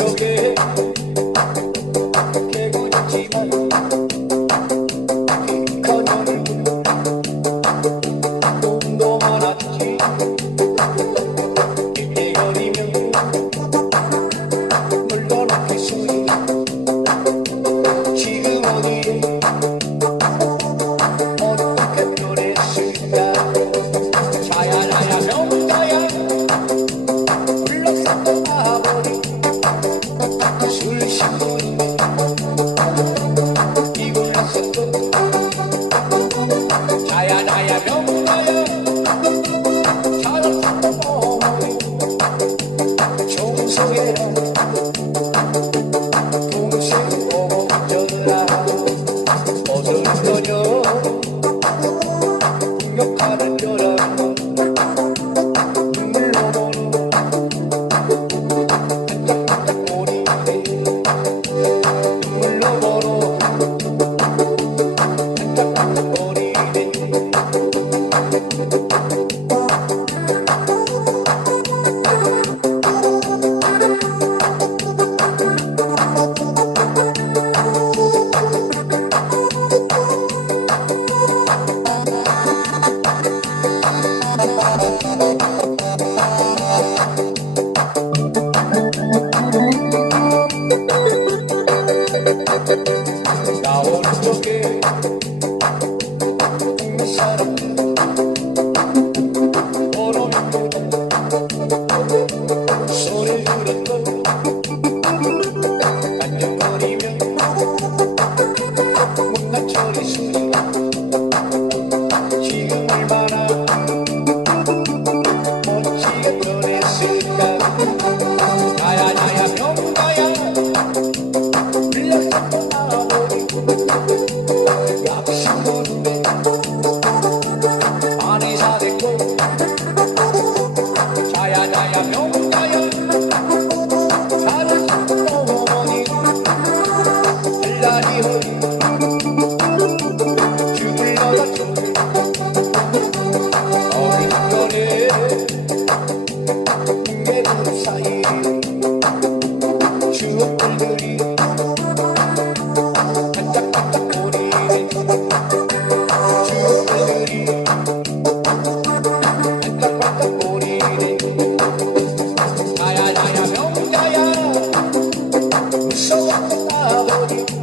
okay. Ahora lloro. 반짝거리며 못난 척이 신나 you.